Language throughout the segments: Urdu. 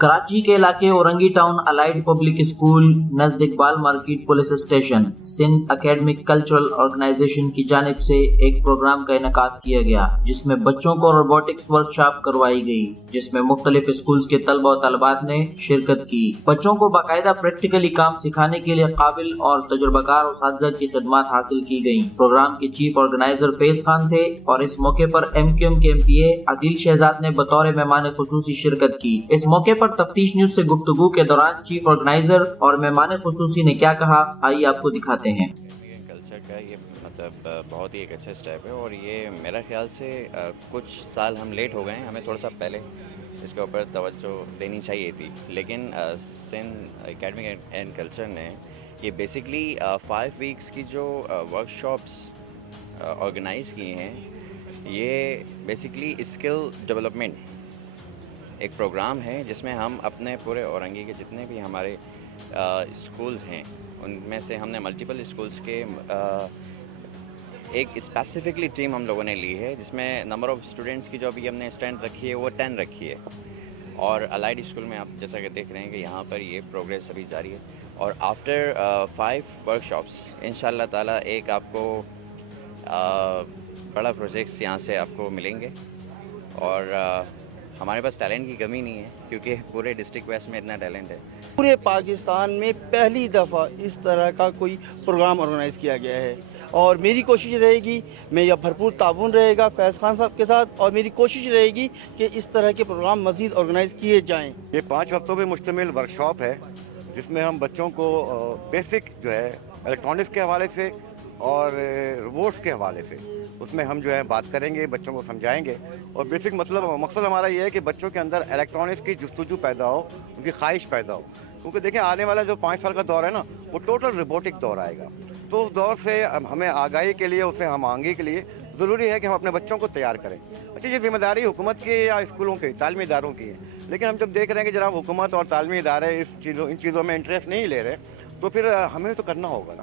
کراچی کے علاقے Orangi town allied public school نزد Iqbal market police station Sindh academic cultural organisation کی جانب سے ایک پروگرام کا انعقاد کیا گیا، جس میں بچوں کو روبوٹکس ورکشاپ کروائی گئی، جس میں مختلف اسکولز کے طلبہ و طالبات نے شرکت کی۔ بچوں کو باقاعدہ پریکٹیکلی کام سکھانے کے لیے قابل اور تجربہ کار اساتذہ کی خدمات حاصل کی گئیں۔ پروگرام کے چیف آرگنائزر فیض خان تھے اور اس موقع پر ایم کیو ایم کے ایم پی اے عادل شہزاد نے بطور مہمان خصوصی شرکت کی۔ اس موقع پر تفتیش نیوز سے گفتگو کے دوران چیف آرگنائزر اور مہمان خصوصی نے کیا کہا، آئیے آپ کو دکھاتے ہیں۔ کلچر کا یہ مطلب بہت ہی ایک اچھا اسٹیپ ہے، اور یہ میرا خیال سے کچھ سال ہم لیٹ ہو گئے ہیں، ہمیں تھوڑا سا پہلے اس کے اوپر توجہ دینی چاہیے تھی، لیکن سندھ اکیڈمک اینڈ کلچر نے یہ بیسکلی 5 ویکس کی جو ورک شاپس آرگنائز کی ہیں، یہ بیسکلی اسکل ڈیولپمنٹ ایک پروگرام ہے جس میں ہم اپنے پورے اورنگی کے جتنے بھی ہمارے اسکولز ہیں ان میں سے ہم نے ملٹیپل اسکولز کے ایک اسپیسیفکلی ٹیم ہم لوگوں نے لی ہے، جس میں نمبر آف اسٹوڈنٹس کی جو ابھی ہم نے اسٹرینتھ رکھی ہے وہ 10 رکھی ہے، اور الائیڈ اسکول میں آپ جیسا کہ دیکھ رہے ہیں کہ یہاں پر یہ پروگریس ابھی جاری ہے، اور آفٹر 5 ورک شاپس انشاءاللہ تعالیٰ ایک آپ کو بڑا پروجیکٹس یہاں سے آپ کو ملیں گے، اور ہمارے پاس ٹیلنٹ کی کمی نہیں ہے کیونکہ پورے ڈسٹرکٹ ویسٹ میں اتنا ٹیلنٹ ہے۔ پورے پاکستان میں پہلی دفعہ اس طرح کا کوئی پروگرام آرگنائز کیا گیا ہے، اور میری کوشش رہے گی، میرا بھرپور تعاون رہے گا فیض خان صاحب کے ساتھ، اور میری کوشش رہے گی کہ اس طرح کے پروگرام مزید آرگنائز کیے جائیں۔ یہ 5 ہفتوں پہ مشتمل ورکشاپ ہے، جس میں ہم بچوں کو بیسک جو ہے الیکٹرانکس کے حوالے سے اور روبوٹس کے حوالے سے اس میں ہم جو ہے بات کریں گے، بچوں کو سمجھائیں گے، اور بیسک مقصد ہمارا یہ ہے کہ بچوں کے اندر الیکٹرانکس کی جستجو پیدا ہو، ان کی خواہش پیدا ہو، کیونکہ دیکھیں آنے والا جو 5 سال کا دور ہے نا، وہ ٹوٹل روبوٹک دور آئے گا، تو اس دور سے ہمیں آگاہی کے لیے، اسے ہم آہنگی کے لیے ضروری ہے کہ ہم اپنے بچوں کو تیار کریں۔ اچھا، یہ ذمہ داری حکومت کی یا اسکولوں کی، تعلیمی اداروں کی ہے، لیکن ہم جب دیکھ رہے ہیں کہ جناب حکومت اور تعلیمی ادارے ان چیزوں میں انٹرسٹ نہیں لے رہے، تو پھر ہمیں تو کرنا ہوگا نا،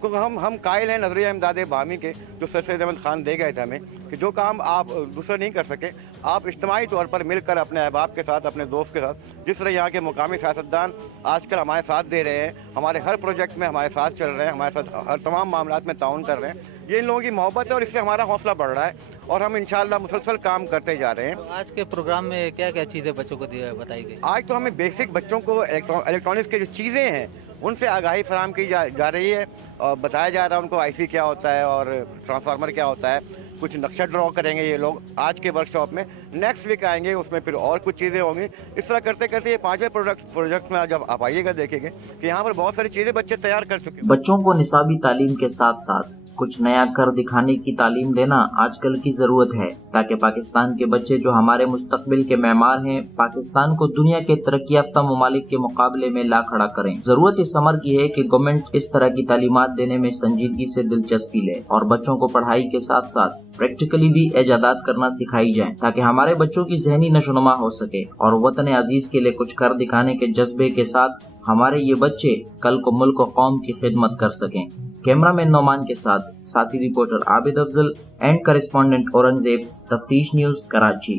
کیونکہ ہم قائل ہیں نظریہ امداد باہمی کے، جو سر سید احمد خان دے گئے تھے ہمیں، کہ جو کام آپ دوسرے نہیں کر سکے، آپ اجتماعی طور پر مل کر اپنے احباب کے ساتھ، اپنے دوست کے ساتھ، جس طرح یہاں کے مقامی سیاستدان آج کل ہمارے ساتھ دے رہے ہیں، ہمارے ہر پروجیکٹ میں ہمارے ساتھ چل رہے ہیں، ہمارے ساتھ ہر تمام معاملات میں تعاون کر رہے ہیں، یہ ان لوگوں کی محبت ہے، اور اس سے ہمارا حوصلہ بڑھ رہا ہے، اور ہم انشاءاللہ مسلسل کام کرتے جا رہے ہیں۔ آج کے پروگرام میں کیا کیا چیزیں بچوں کو بتائی گئی؟ آج تو ہمیں بیسک بچوں کو الیکٹرانکس کے جو چیزیں ہیں ان سے آگاہی فراہم کی جا رہی ہے، اور بتایا جا رہا ہے ان کو آئی سی کیا ہوتا ہے اور ٹرانسفارمر کیا ہوتا ہے، کچھ نقشہ ڈرا کریں گے یہ لوگ آج کے ورک شاپ میں، نیکسٹ ویک آئیں گے اس میں پھر اور کچھ چیزیں ہوں گی، اس طرح کرتے کرتے یہ 5ویں پروجیکٹ میں جب آپ آئیے گا دیکھیں گے کہ یہاں پر بہت ساری چیزیں بچے تیار کر چکے ہیں۔ بچوں کو نصابی تعلیم کے ساتھ ساتھ کچھ نیا کر دکھانے کی تعلیم دینا آج کل کی ضرورت ہے، تاکہ پاکستان کے بچے جو ہمارے مستقبل کے معمار ہیں، پاکستان کو دنیا کے ترقی یافتہ ممالک کے مقابلے میں لا کھڑا کریں۔ ضرورت اس امر کی ہے کہ گورنمنٹ اس طرح کی تعلیمات دینے میں سنجیدگی سے دلچسپی لے، اور بچوں کو پڑھائی کے ساتھ ساتھ پریکٹیکلی بھی ایجادات کرنا سکھائی جائیں، تاکہ ہمارے بچوں کی ذہنی نشوونما ہو سکے، اور وطن عزیز کے لیے کچھ کر دکھانے کے جذبے کے ساتھ ہمارے یہ بچے کل کو ملک و قوم کی خدمت کر سکیں۔ کیمرہ مین نعمان کے ساتھ ساتھی reporter Abid Afzal and correspondent Aurangzeb, Tafteesh news, Karachi.